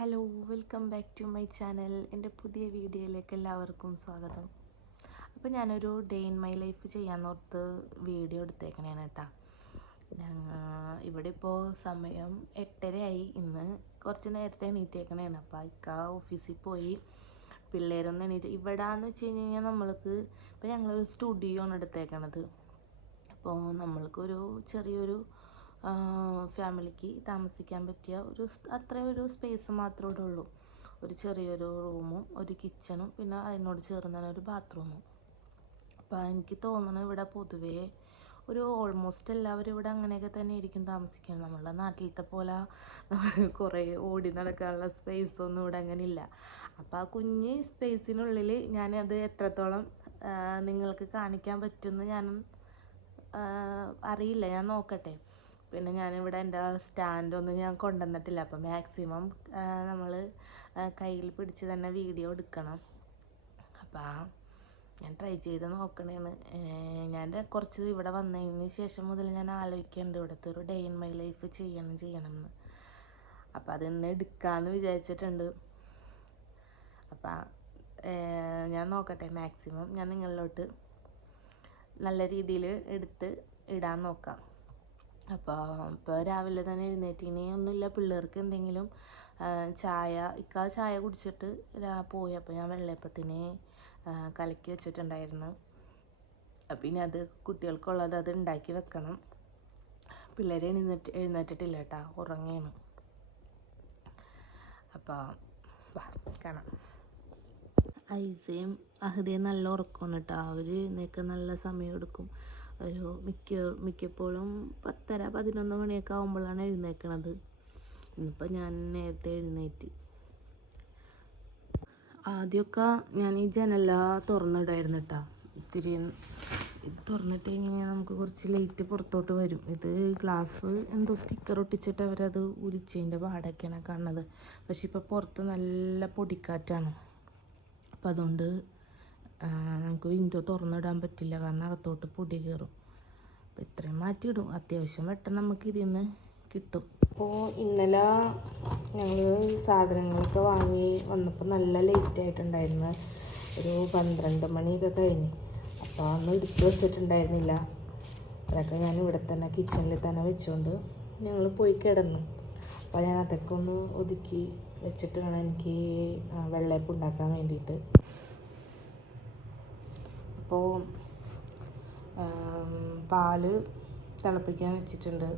Hello, welcome back to my channel. എൻ്റെ പുതിയ വീഡിയോയിലേക്ക് എല്ലാവർക്കും സ്വാഗതം. അപ്പോൾ ഞാനൊരു ഡേ ഇൻ മൈ ലൈഫ് ചെയ്യാമെന്നോർത്ത് വീഡിയോ എടുത്തേക്കണേണ് കേട്ടോ. ഇവിടെ ഇപ്പോൾ സമയം 8:30 ഇന്ന് കുറച്ച് നേരത്തെ എണീറ്റേക്കണേണ്. അപ്പോൾ ഇക്ക ഓഫീസിൽ പോയി, പിള്ളേരൊന്നും എണീറ്റ്. ഇവിടെയെന്ന് വെച്ച് കഴിഞ്ഞാൽ നമ്മൾക്ക് ഇപ്പോൾ ഞങ്ങളൊരു സ്റ്റുഡിയോ ആണ് എടുത്തേക്കണത്. അപ്പോൾ നമ്മൾക്കൊരു ചെറിയൊരു ഫാമിലിക്ക് താമസിക്കാൻ പറ്റിയ അത്രയൊരു സ്പേസ് മാത്രമേ ഉള്ളൂ. ഒരു ചെറിയൊരു റൂമും ഒരു കിച്ചണും പിന്നെ അതിനോട് ചേർന്ന് തന്നെ ഒരു ബാത്റൂമും. അപ്പോൾ എനിക്ക് തോന്നുന്നത് ഇവിടെ പൊതുവേ ഓൾമോസ്റ്റ് എല്ലാവരും ഇവിടെ അങ്ങനെയൊക്കെ തന്നെ ആയിരിക്കും താമസിക്കുന്നത്. നമ്മളുടെ നാട്ടിലത്തെ പോലെ കുറേ ഓടി നടക്കാനുള്ള സ്പേസൊന്നും ഇവിടെ അങ്ങനെ ഇല്ല. അപ്പോൾ ആ കുഞ്ഞ് സ്പേസിനുള്ളിൽ ഞാനത് എത്രത്തോളം നിങ്ങൾക്ക് കാണിക്കാൻ പറ്റുമെന്ന് അറിയില്ല, ഞാൻ നോക്കട്ടെ. പിന്നെ ഞാനിവിടെ എൻ്റെ സ്റ്റാൻഡൊന്നും ഞാൻ കൊണ്ടുവന്നിട്ടില്ല. അപ്പോൾ മാക്സിമം നമ്മൾ കയ്യിൽ പിടിച്ച് തന്നെ വീഡിയോ എടുക്കണം. അപ്പോൾ ഞാൻ ട്രൈ ചെയ്ത് നോക്കണേണ്. ഞാൻ കുറച്ച് ഇവിടെ വന്നതിന് ശേഷം മുതൽ ഞാൻ ആലോചിക്കുന്നുണ്ട് ഇവിടുത്തെ ഒരു ഡേ ഇൻ മൈ ലൈഫ് ചെയ്യണമെന്ന്. അപ്പോൾ അതിന്ന് എടുക്കാമെന്ന് വിചാരിച്ചിട്ടുണ്ട്. അപ്പം ഞാൻ നോക്കട്ടെ, മാക്സിമം ഞാൻ നിങ്ങളിലോട്ട് നല്ല രീതിയിൽ എടുത്ത് ഇടാൻ നോക്കാം. ഇപ്പോൾ രാവിലെ തന്നെ എഴുന്നേറ്റിനി ഒന്നുമില്ല, പിള്ളേർക്ക് എന്തെങ്കിലും ചായ കുടിച്ചിട്ട് പോയി. അപ്പോൾ ഞാൻ വെള്ളയപ്പത്തിന് കലക്കി വെച്ചിട്ടുണ്ടായിരുന്നു. അപ്പം ഇനി അത് കുട്ടികൾക്കുള്ളത് അത് ഉണ്ടാക്കി വെക്കണം. പിള്ളേർ എഴുന്നേറ്റിട്ടില്ല കേട്ടോ, ഉറങ്ങിയാണ്. അപ്പോൾ കാണാം. ഐസയും അഹദയും നല്ല ഉറക്കമാണ് കേട്ടോ. അവർ എഴുന്നേൽക്കാൻ നല്ല സമയം എടുക്കും. മിക്കപ്പോഴും 10-11 മണിയൊക്കെ ആകുമ്പോഴാണ് എഴുന്നേൽക്കണത്. ഇന്നിപ്പോൾ ഞാൻ നേരത്തെ എഴുന്നേറ്റ്. ആദ്യമൊക്കെ ഞാൻ ഈ ജനല തുറന്നിടായിരുന്നു കേട്ടോ. ഇത്തിരി ഇത് തുറന്നിട്ട് കഴിഞ്ഞാൽ നമുക്ക് കുറച്ച് ലൈറ്റ് പുറത്തോട്ട് വരും. ഇത് ഗ്ലാസ് എന്തോ സ്റ്റിക്കർ ഒട്ടിച്ചിട്ട് അവരത് ഉരിച്ചതിൻ്റെ പാടൊക്കെയാണ് കാണുന്നത്. പക്ഷെ ഇപ്പോൾ പുറത്ത് നല്ല പൊടിക്കാറ്റാണ്. അപ്പം അതുകൊണ്ട് നമുക്ക് വിൻഡോ തുറന്നിടാൻ പറ്റില്ല, കാരണം അകത്തോട്ട് പൊടി കയറും. അപ്പോൾ ഇത്രയും മാറ്റിയിടും. അത്യാവശ്യം വെട്ടം നമുക്ക് ഇതിന്ന് കിട്ടും. അപ്പോൾ ഇന്നലെ ഞങ്ങൾ സാധനങ്ങളൊക്കെ വാങ്ങി വന്നപ്പോൾ നല്ല ലേറ്റ് ആയിട്ടുണ്ടായിരുന്നു. ഒരു 12 മണിയൊക്കെ കഴിഞ്ഞു. അപ്പോൾ അന്ന് എടുത്ത് വെച്ചിട്ടുണ്ടായിരുന്നില്ല. അതൊക്കെ ഞാൻ ഇവിടെ തന്നെ കിച്ചണിൽ തന്നെ വെച്ചുകൊണ്ട് ഞങ്ങൾ പോയി കിടന്നു. അപ്പോൾ ഞാൻ അതൊക്കെ ഒന്ന് ഒതുക്കി വെച്ചിട്ട് വേണം എനിക്ക് വെള്ളയപ്പം ഉണ്ടാക്കാൻ വേണ്ടിയിട്ട്. അപ്പോൾ പാല് തിളപ്പിക്കാൻ വെച്ചിട്ടുണ്ട്.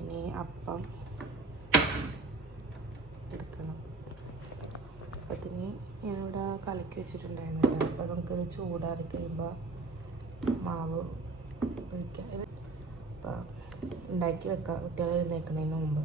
ഇനി അപ്പം എടുക്കണം. അപ്പത്തിന് ഞാനിവിടെ കലക്കി വെച്ചിട്ടുണ്ടായിരുന്നില്ല. അപ്പോൾ നമുക്കത് ചൂടാറി കഴിയുമ്പോൾ മാവ് ഒഴിക്കാം. അപ്പോൾ ഉണ്ടാക്കി വെക്കാം കുട്ടികൾ എഴുന്നേൽക്കുന്നതിന് മുമ്പ്.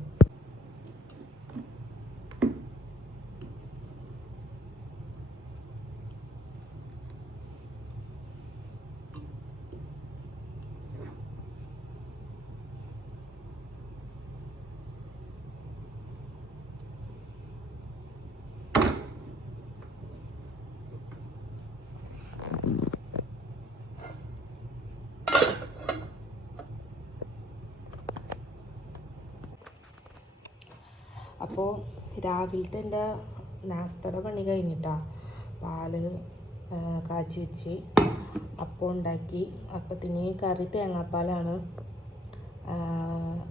അപ്പോൾ രാവിലത്തെ എൻ്റെ നാസ്തയുടെ പണി കഴിഞ്ഞിട്ടാണ്. പാല് കാച്ചി വെച്ച് അപ്പം ഉണ്ടാക്കി. അപ്പത്തിന് കറി തേങ്ങാപ്പാലാണ്.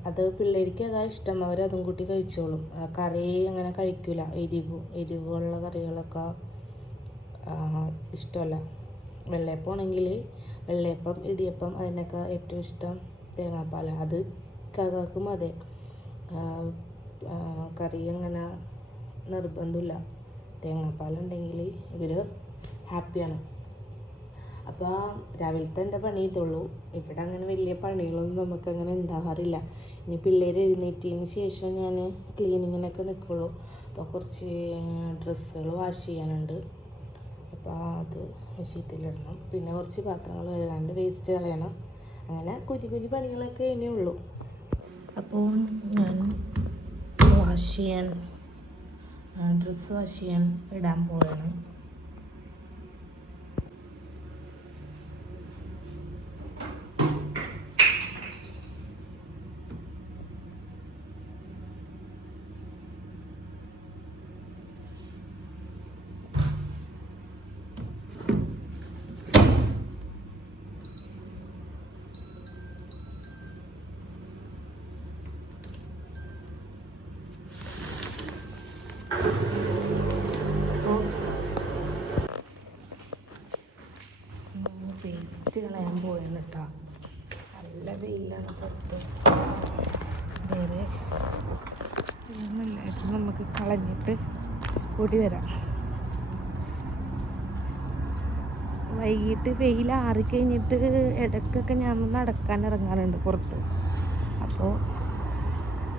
അത് പിള്ളേർക്ക് അതാ ഇഷ്ടം, അവരതും കൂട്ടി കഴിച്ചോളും. കറി അങ്ങനെ കഴിക്കില്ല, എരിവുള്ള കറികളൊക്കെ ഇഷ്ടമല്ല. വെള്ളയപ്പം ആണെങ്കിൽ വെള്ളയപ്പം, ഇടിയപ്പം അതിനൊക്കെ ഏറ്റവും ഇഷ്ടം തേങ്ങാപ്പാലാണ്. അത് കകാക്കും അതെ, കറി അങ്ങനെ നിർബന്ധമില്ല. തേങ്ങാപ്പാലുണ്ടെങ്കിൽ ഇവർ ഹാപ്പിയാണ്. അപ്പോൾ രാവിലത്തെ എൻ്റെ പണി ഇതുള്ളൂ. ഇവിടെ അങ്ങനെ വലിയ പണികളൊന്നും നമുക്കങ്ങനെ ഉണ്ടാകാറില്ല. ഇനി പിള്ളേർ എഴുന്നേറ്റതിന് ശേഷം ഞാൻ ക്ലീനിങ്ങിനൊക്കെ നിൽക്കുള്ളൂ. അപ്പോൾ കുറച്ച് ഡ്രസ്സുകൾ വാഷ് ചെയ്യാനുണ്ട്. അപ്പോൾ അത് മെഷീനിലിടണം. പിന്നെ കുറച്ച് പാത്രങ്ങൾ കഴുകാണ്ട്, വേസ്റ്റ് കളയണം. അങ്ങനെ കുഞ്ഞു പണികളൊക്കെ ഇനിയുള്ളൂ. അപ്പോൾ ഞാൻ ഡ്രസ്സ് വാഷ് ചെയ്യാൻ ഇടാൻ പോവാണ്. പേസ്റ്റ് കളയാൻ പോയാണ് കേട്ടോ. നല്ല വെയിലാണ് പുറത്ത്. വേറെ നല്ലതായിട്ട് നമുക്ക് കളഞ്ഞിട്ട് ഓടി വരാം. വൈകിട്ട് വെയിൽ ആറിക്കഴിഞ്ഞിട്ട് ഇടയ്ക്കൊക്കെ ഞാൻ നടക്കാൻ ഇറങ്ങാറുണ്ട് പുറത്ത്. അപ്പോൾ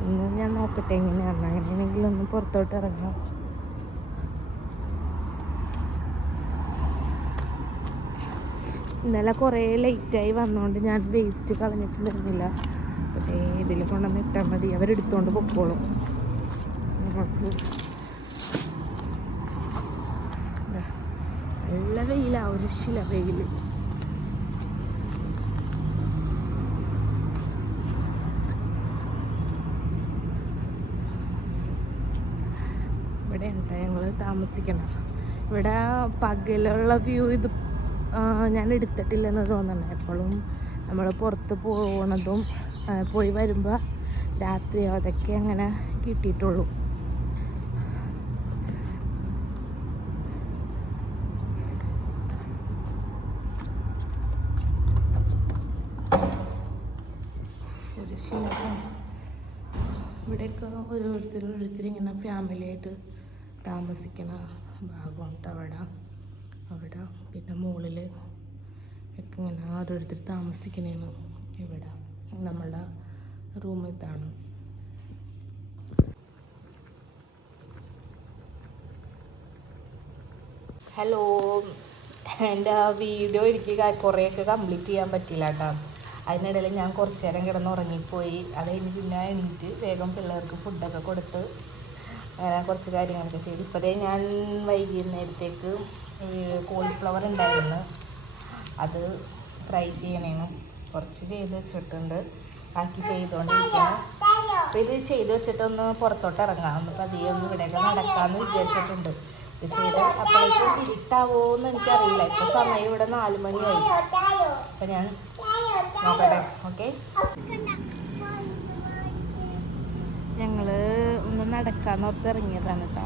ഇന്ന് ഞാൻ നോക്കട്ടെ എങ്ങനെയാണ്. അങ്ങനെയാണെങ്കിൽ ഒന്ന് പുറത്തോട്ട് ഇറങ്ങാം. ഇന്നലെ കുറേ ലേറ്റായി വന്നതുകൊണ്ട് ഞാൻ വേസ്റ്റ് കളഞ്ഞിട്ടുണ്ടായിരുന്നില്ല. അപ്പോൾ ഇതിൽ കൊണ്ടുവന്ന് ഇട്ടാൽ മതി, അവരെടുത്തുകൊണ്ട് പൊക്കോളും. നമുക്ക് നല്ല വെയിലാണ്, ഒരു ശില വെയിൽ. ഇവിടെ ഉണ്ട് ഞങ്ങൾ താമസിക്കണം. ഇവിടെ പകലുള്ള വ്യൂ ഇത് ഞാൻ എടുത്തിട്ടില്ലെന്ന് തോന്നണേ. എപ്പോഴും നമ്മൾ പുറത്ത് പോകുന്നതും പോയി വരുമ്പോൾ രാത്രിയോ അതൊക്കെ അങ്ങനെ കിട്ടിയിട്ടുള്ളൂ. ഒരു ശീലം ഇവിടെയൊക്കെ ഓരോരുത്തർ ഇങ്ങനെ ഫാമിലിയായിട്ട് താമസിക്കണ ഭാഗമുണ്ട്. അവിടെ പിന്നെ മുകളിൽ ഒക്കെ ഇങ്ങനെ ഓരോരുത്തർ താമസിക്കണേന്ന്. ഇവിടെ നമ്മളുടെ റൂം ഇതാണ്. ഹലോ, എൻ്റെ ആ വീഡിയോ എനിക്ക് കുറേയൊക്കെ കംപ്ലീറ്റ് ചെയ്യാൻ പറ്റില്ല കേട്ടോ. അതിനിടയിൽ ഞാൻ കുറച്ച് നേരം കിടന്ന് ഉറങ്ങിപ്പോയി. അത് കഴിഞ്ഞ് പിന്നെ എണീറ്റ് വേഗം പിള്ളേർക്ക് ഫുഡൊക്കെ കൊടുത്ത് കുറച്ച് കാര്യങ്ങളൊക്കെ ചെയ്തു. ഇപ്പോഴേ ഞാൻ വൈകുന്നേരത്തേക്ക് കോളിഫ്ലവർ ഉണ്ടായിരുന്നു, അത് ഫ്രൈ ചെയ്യണേന്ന് കുറച്ച് ചെയ്ത് വെച്ചിട്ടുണ്ട്. ബാക്കി ചെയ്തുകൊണ്ടിരിക്കണം. അപ്പോൾ ഇത് ചെയ്ത് വെച്ചിട്ടൊന്ന് പുറത്തോട്ട് ഇറങ്ങാം, ഒന്ന് പതിയെ ഒന്ന് ഇവിടെയൊക്കെ നടക്കാമെന്ന് വിചാരിച്ചിട്ടുണ്ട്. ഇത് ചെയ്ത് അപ്പോഴേക്കും ഇരുട്ടാവോ എന്ന് എനിക്കറിയില്ല. ഇപ്പോൾ സമയം ഇവിടെ 4 മണിയായി. അപ്പം ഞാൻ നോക്കട്ടെ. ഓക്കെ, ഞങ്ങൾ ഒന്ന് നടക്കാന്നോർത്ത് ഇറങ്ങിയതാണ് കേട്ടോ.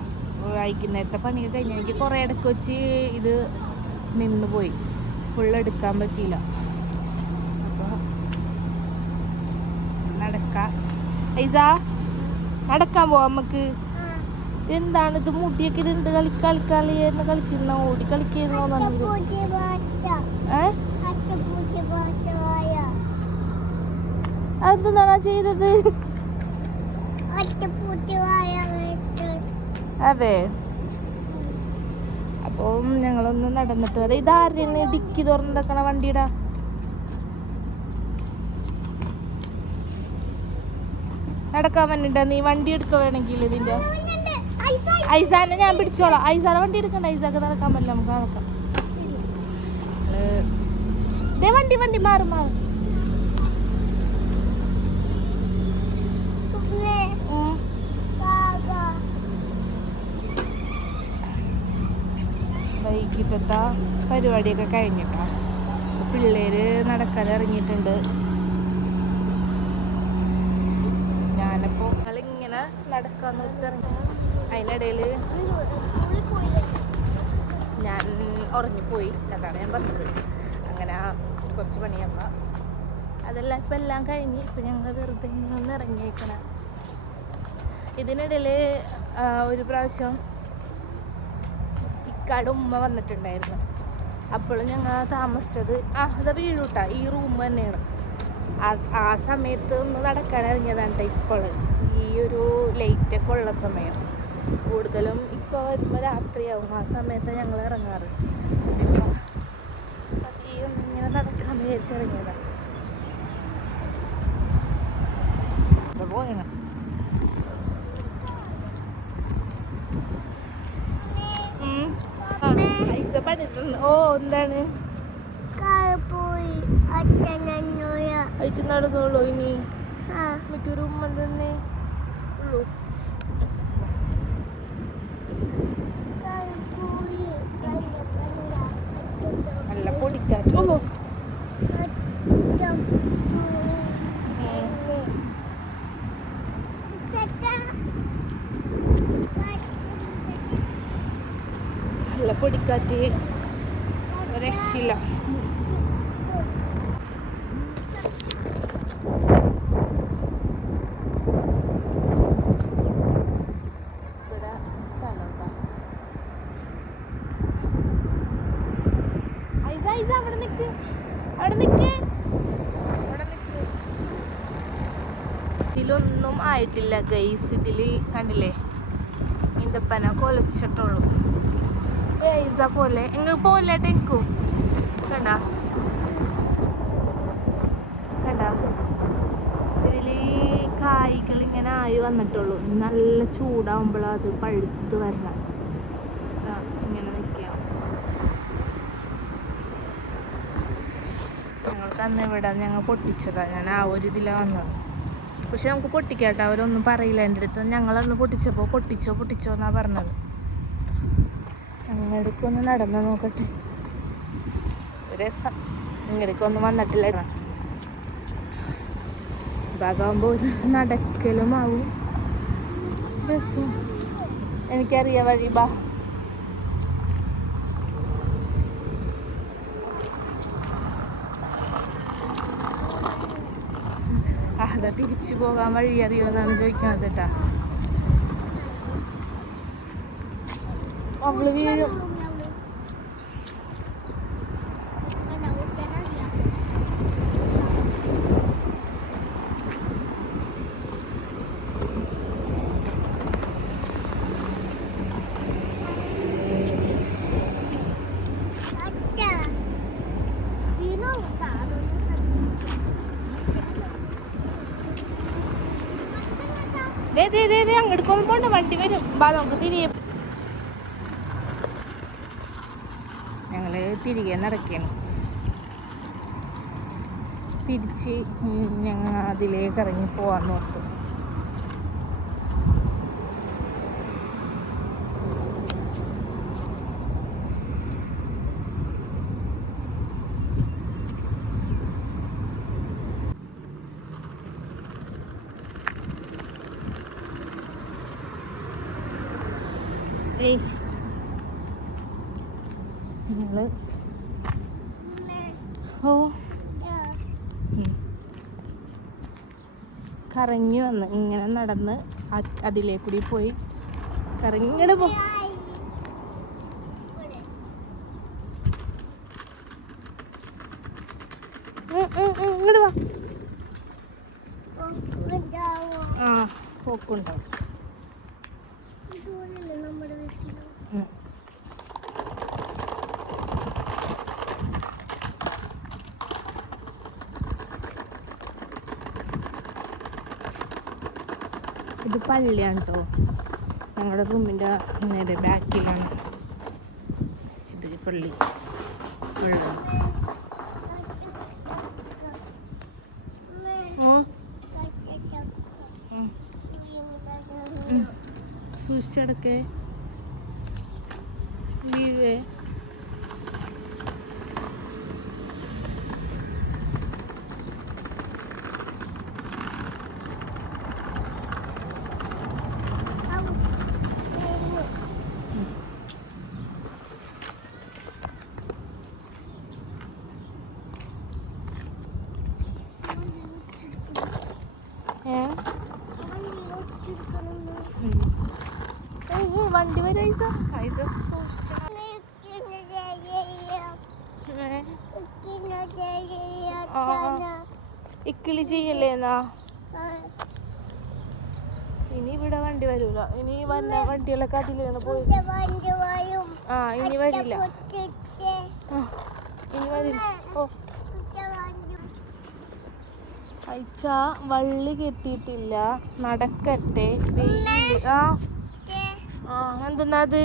വൈകുന്നേരത്തെ പണിയൊക്കെ കഴിഞ്ഞ് എനിക്ക് കുറേ ഇടയ്ക്ക് വെച്ച് ഇത് നിന്ന് പോയി, ഫുൾ എടുക്കാൻ പറ്റിയില്ല. അപ്പോൾ നടക്കാം. ഐസാ, നടക്കാൻ പോവാം നമുക്ക്. എന്താണ് ഇത് മുടിയൊക്കെ ഇത് എന്ത് കളിക്കാളിയെന്ന് കളിച്ചിരുന്നോ? ഓടി കളിക്കുന്നോ? അതെന്താണ് ചെയ്തത്? അതെ, അപ്പം ഞങ്ങളൊന്ന് നടന്നിട്ട് വരാം. ഇതാരെയാണ് ഡിക്കി തുറന്നിടക്കണ വണ്ടിയുടെ? നടക്കാൻ വേണ്ടിട്ടാ നീ വണ്ടി എടുക്ക വേണമെങ്കിൽ ഇതിന്റെ. ഐസാനെ ഞാൻ പിടിച്ചോളാം. ഐസാനെ വണ്ടി എടുക്കണ്ട, ഐസാക്ക് നടക്കാൻ പറ്റില്ല, നമുക്ക് നടക്കാം. വണ്ടി മാറും. വൈകിട്ടത്തെ പരിപാടിയൊക്കെ കഴിഞ്ഞിട്ടാ പിള്ളേര് നടക്കാൻ ഇറങ്ങിയിട്ടുണ്ട്. ഞാനപ്പോൾ ഞങ്ങളിങ്ങനെ നടക്കാൻ നോക്കി ഇറങ്ങി. അതിനിടയിൽ ഞാൻ ഉറങ്ങിപ്പോയി, അതാണ് ഞാൻ പറഞ്ഞത്. അങ്ങനെ കുറച്ച് പണിയപ്പോൾ അതെല്ലാം ഇപ്പം എല്ലാം കഴിഞ്ഞ് ഇപ്പം ഞങ്ങൾ വെറുതെ ഒന്ന് ഇറങ്ങിയേക്കണം. ഇതിനിടയിൽ ഒരു പ്രാവശ്യം ഇക്കാട് ഉമ്മ വന്നിട്ടുണ്ടായിരുന്നു. അപ്പോഴും ഞങ്ങൾ താമസിച്ചത് അതാ വീഴൂട്ടാ, ഈ റൂം തന്നെയാണ്. ആ സമയത്ത് ഒന്ന് നടക്കാൻ ഇറങ്ങിയതാണ് ഇപ്പോൾ. ഈ ഒരു ലൈറ്റൊക്കെ ഉള്ള സമയം, കൂടുതലും ഇപ്പോൾ വരുമ്പോൾ രാത്രിയാവും. ആ സമയത്താണ് ഞങ്ങൾ ഇറങ്ങാറ്. പതിയെ ഒന്നിങ്ങനെ നടക്കാമെന്ന് വിചാരിച്ചിറങ്ങിയതാണ്. പോകണം. ഓ, എന്താണ് അയച്ചു നടന്നോളൂ. ഇനി മിക്കൊരു ഉമ്മ തന്നെ ഉള്ളൂ. നല്ല പൊടിക്കാറ്റോ. നല്ല പൊടിക്കാറ്റ്, രക്ഷയില്ല. ഇവിടെ സ്ഥലമുണ്ടോ? അവിടെ നിക്ക്, അവിടെ നിക്ക്, അവിടെ നിക്ക്. ഇതിലൊന്നും ആയിട്ടില്ല ഗൈസ്. ഇതില് കണ്ടില്ലേ, ഈന്തപ്പന കൊലച്ചിട്ടുള്ളൂ. ഗൈസ പോലെ എങ്ങനെ പോലെ ടെങ്കും കണ്ട കണ്ട, ഇതില് കായ്കൾ ഇങ്ങനെ ആയി വന്നിട്ടുള്ളൂ. നല്ല ചൂടാവുമ്പോഴാണ് അത് പഴുത്ത് വരണം. ഇങ്ങനെ നിൽക്കാം. ഞങ്ങൾക്ക് അന്ന് ഇവിടെ ഞങ്ങൾ പൊട്ടിച്ചതാ. ഞാൻ ആ ഒരു ഇതിലാണ് വന്നത്. പക്ഷെ നമുക്ക് പൊട്ടിക്കാട്ടോ, അവരൊന്നും പറയില്ല എൻ്റെ അടുത്ത്. ഞങ്ങളന്ന് പൊട്ടിച്ചപ്പോൾ പൊട്ടിച്ചോ എന്നാ പറഞ്ഞത്. അങ്ങോട്ടേക്കൊന്ന് നടന്ന് നോക്കട്ടെ, രസം. ഇങ്ങോട്ടേക്കൊന്നും വന്നിട്ടില്ല. ഭാഗമാകുമ്പോൾ നടക്കലും ആവും, രസം. എനിക്കറിയാം വഴി. ബാ, അതാ തിരിച്ചു പോകാൻ വഴി അറിയുമെന്നാണ് ചോദിക്കുന്നത് കേട്ടാ. അവള് വീഴും. അങ്ങോട്ട് പോകുമ്പോ വണ്ടി വരും. ബാ, നമുക്ക് തിരികെ ഞങ്ങള് തിരികെ നടക്കണം. തിരിച്ച് ഞങ്ങൾ അതിലേക്ക് ഇറങ്ങി പോവാൻ നോർത്തു. ഞങ്ങള് കറങ്ങി വന്ന് ഇങ്ങനെ നടന്ന് അതിലേക്കൂടി പോയി കറങ്ങി ഇങ്ങോട്ട് പോ. ഇങ്ങോട്ട് വാ. ആ, പോക്കുണ്ടാവും. ഇത് പള്ളിയാണ് കേട്ടോ. ഞങ്ങളുടെ റൂമിൻ്റെ നേരെ ബാക്കിലാണ് ഇത് പള്ളി. വെള്ളം സൂക്ഷിച്ചടക്കേ വീഴേ. വണ്ടി വരെ ഇക്കിളി ചെയ്യല്ലേ എന്നാ. ഇനി ഇവിടെ വണ്ടി വരൂല. ഇനി വന്ന വണ്ടികളൊക്കെ അതിലാണ് പോയി. ആ, ഇനി വരില്ല. ഇനി വരില്ല. ഓ, അയച്ച വള്ളി കെട്ടിയിട്ടില്ല. നടക്കട്ടെ. എന്തെന്നത്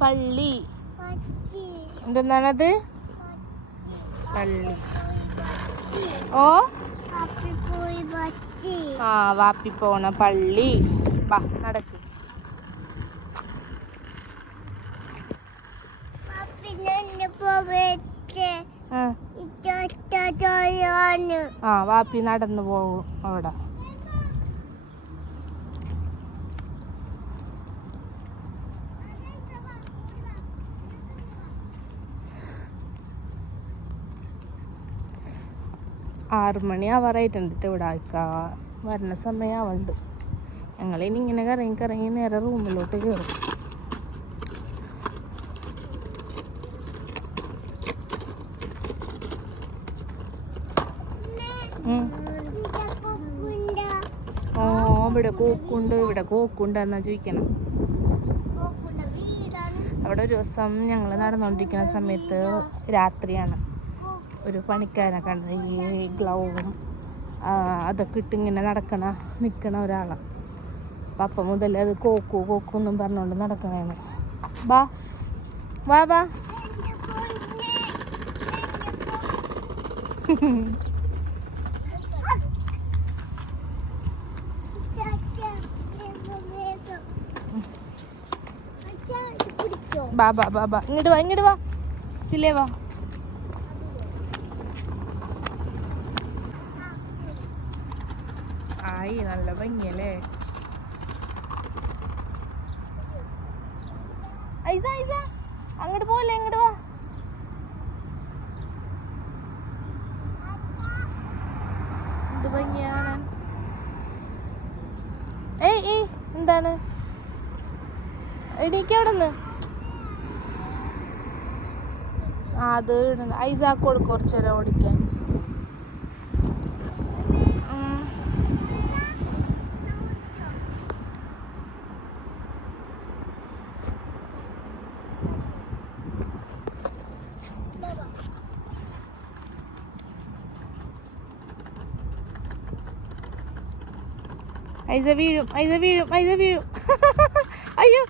പള്ളി? എന്തെന്നാണത്? പള്ളി. ഓ, ആ, വാപ്പി പോണ പള്ളി. വാ, നടക്ക്. ആ, വാപ്പി നടന്നു പോകും അവിടെ. 6 മണി ആവാറായിട്ടുണ്ട് ഇവിടെ വരുന്ന സമയമാവുന്നുണ്ട്. ഞങ്ങളിനി ഇങ്ങനെ കറങ്ങി നേരെ റൂമിലോട്ട് കയറും. ഇവിടെ കോക്കുണ്ട് എന്നാ ചോദിക്കണം. അവിടെ ഒരു ദിവസം ഞങ്ങൾ നടന്നുകൊണ്ടിരിക്കുന്ന സമയത്ത് രാത്രിയാണ് ഒരു പണിക്കാരനെ കണ്ടത്. ഈ ഗ്ലൗവും അതൊക്കെ ഇട്ട് ഇങ്ങനെ നിൽക്കണ ഒരാളാണ്. അപ്പം മുതൽ അത് കോക്കും പറഞ്ഞുകൊണ്ട് നടക്കണേണ്. ബാ വാ വാ ബാ ബാ ബാ ബാ ഇങ്ങോട്ട് വാ ചില്ലേ വാ. ആയി നല്ല ഭംഗിയല്ലേ. അങ്ങോട്ട് പോലെ ഇങ്ങോട്ട് വാ. എന്ത് ഭംഗിയാണ്. ഏയ് എന്താണ് എടീക്ക് അവിടെ നിന്ന് അത് ഐസാക്കോട് കുറച്ച് നേരം ഓടിക്കാൻ. ഐസ വീഴും അയ്യോ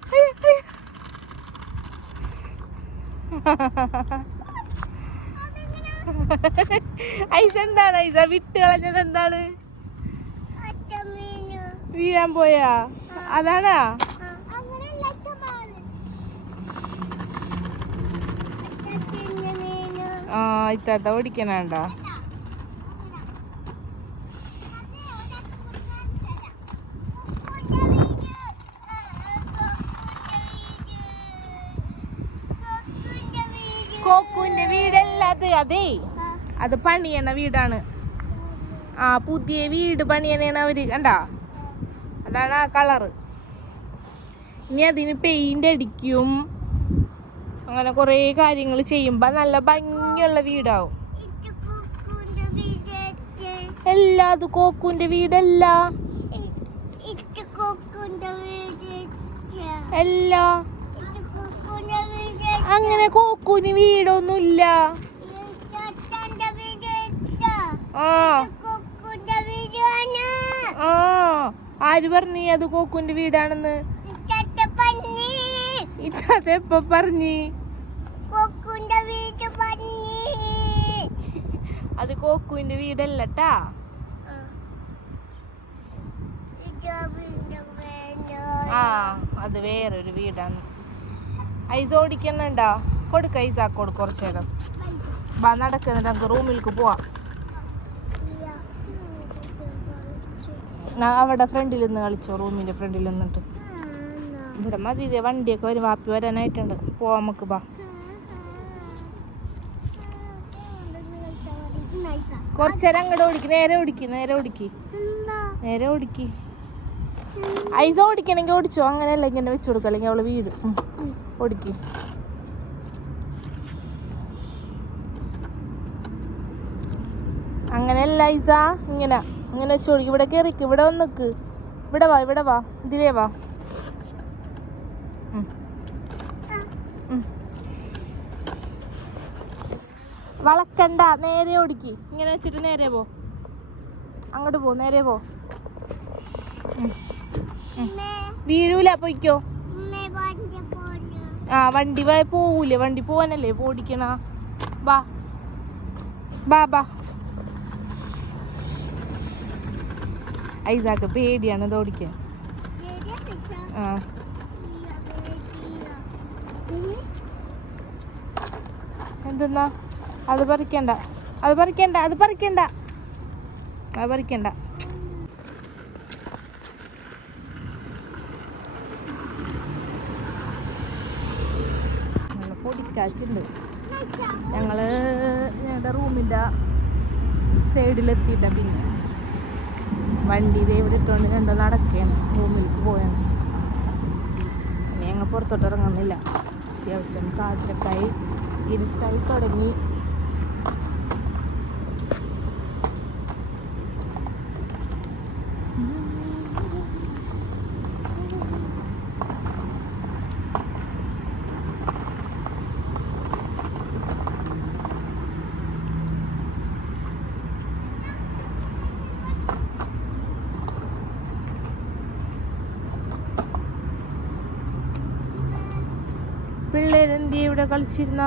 ഐസ എന്താണ് ഐസ വിട്ട് കളഞ്ഞത്? എന്താണ് വീഴാൻ പോയാ? അതാണാ ഇത്താത്ത ഓടിക്കണണ്ട. കോക്കുവിന്റെ വീടല്ല അതേ അത് പണിയണ വീടാണ്. പുതിയ വീട് പണിയണേണ് അവര് കണ്ടാ. അതാണ് ആ കളറ്. ഇനി അതിന് പെയിന്റ് അടിക്കും. അങ്ങനെ കൊറേ കാര്യങ്ങൾ ചെയ്യുമ്പോ നല്ല ഭംഗിയുള്ള വീടാവും. എല്ലാ അത് കോക്കുവിന്റെ വീടല്ല. എല്ലാ അങ്ങനെ കോക്കുവിന് വീടൊന്നുമില്ല. ആര് പറഞ്ഞു അത് കോക്കുവിന്റെ വീടാണെന്ന്? ഇതെപ്പ പറഞ്ഞ്? അത് കോക്കുവിന്റെ വീടല്ലട്ടാ. അത് വേറൊരു വീടാണ്. ഐസ് ഓടിക്കുന്നുണ്ടോ? കൊടുക്ക ഐസാക്കോട് കുറച്ചു നേരം. ബാ നടക്കുന്നുണ്ട്, നമുക്ക് റൂമിലേക്ക് പോവാം. അവിടെ ഫ്രണ്ടിൽ നിന്ന് കളിച്ചോ, റൂമിന്റെ ഫ്രണ്ടിൽ നിന്നിട്ട്. ഇവിടെ മതി, ഇതേ വണ്ടിയൊക്കെ വരും, വാപ്പി വരാനായിട്ടുണ്ട്. പോവാം നമുക്ക്. ബാ കുറച്ചേരം അങ്ങോട്ട് ഓടിക്ക്, നേരെ ഓടിക്ക്. ഐസ ഓടിക്കണമെങ്കിൽ ഓടിച്ചോ, അങ്ങനെയല്ല ഇങ്ങനെ വെച്ചു കൊടുക്കുക, അല്ലെങ്കിൽ അവള് വീട്. ഓടിക്ക്. അങ്ങനെയല്ല ഐസ, ഇങ്ങനെ വെച്ചു കൊടുക്കും. ഇവിടെ കയറിക്ക്, ഇവിടെ വന്നിക്ക്, ഇവിടെ വാ ഇതിലേ വാ. വളക്കണ്ട, നേരെ ഓടിക്ക്. ഇങ്ങനെ വെച്ചിട്ട് നേരെ പോ, അങ്ങോട്ട് പോ, നേരെ പോ. വീഴൂല, പൊയ്ക്കോ. വണ്ടി പോവൂലേ? വണ്ടി പോവാനല്ലേ ഓടിക്കണ. ബാ ഐസാക്ക് പേടിയാണ് ഇത് ഓടിക്കാൻ. എന്തെന്നാ? അത് പറിക്കണ്ട. പൊടിക്കാറ്റുണ്ട്. ഞങ്ങളുടെ റൂമിൻ്റെ സൈഡിലെത്തിയിട്ട പിന്നെ വണ്ടി ഇതേ ഇവിടെ ഇട്ടുകൊണ്ട് രണ്ടോ നടക്കുകയാണ്, റൂമിലേക്ക് പോയാണ്. ഇനി ഞങ്ങൾ പുറത്തോട്ട് ഇറങ്ങുന്നില്ല. അത്യാവശ്യം കാറ്റൊക്കായി ഇരുട്ടായി തുടങ്ങി. പിള്ളേരെന്തി ഇവിടെ കളിച്ചിരുന്ന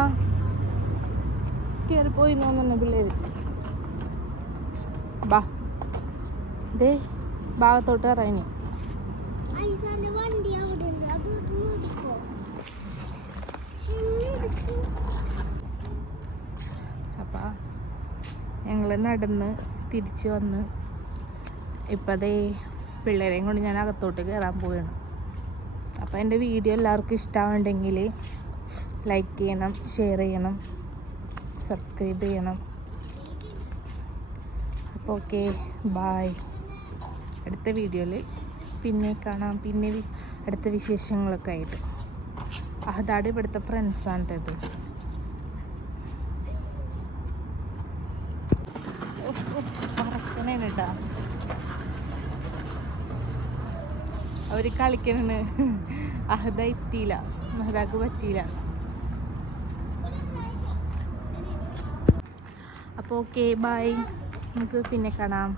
കയറി പോയി തന്നെ പിള്ളേര്. ബാ ദേ ഭാഗത്തോട്ട് ഇറങ്ങി. അപ്പം ഞങ്ങൾ നടന്ന് തിരിച്ച് വന്ന് ഇപ്പം അതേ പിള്ളേരെയും കൊണ്ട് ഞാൻ അകത്തോട്ട് കയറാൻ പോവുകയാണ്. അപ്പോൾ എൻ്റെ വീഡിയോ എല്ലാവർക്കും ഇഷ്ടമാവുണ്ടെങ്കിൽ ലൈക്ക് ചെയ്യണം, ഷെയർ ചെയ്യണം, സബ്സ്ക്രൈബ് ചെയ്യണം. അപ്പോൾ ഓക്കെ, ബായ്. അടുത്ത വീഡിയോയിൽ പിന്നെ കാണാം. പിന്നെ അടുത്ത വിശേഷങ്ങളൊക്കെ ആയിട്ട്. അഹദാട് ഇവിടുത്തെ ഫ്രണ്ട്സാണ് ഇത്. പറക്കണേന് കേട്ടാ, അവർ കളിക്കണ. അഹദ എത്തിയില്ല, അഹദാക്ക് പറ്റിയില്ല. അപ്പോൾ ഓക്കെ, ബൈ. നമുക്ക് പിന്നെ കാണാം.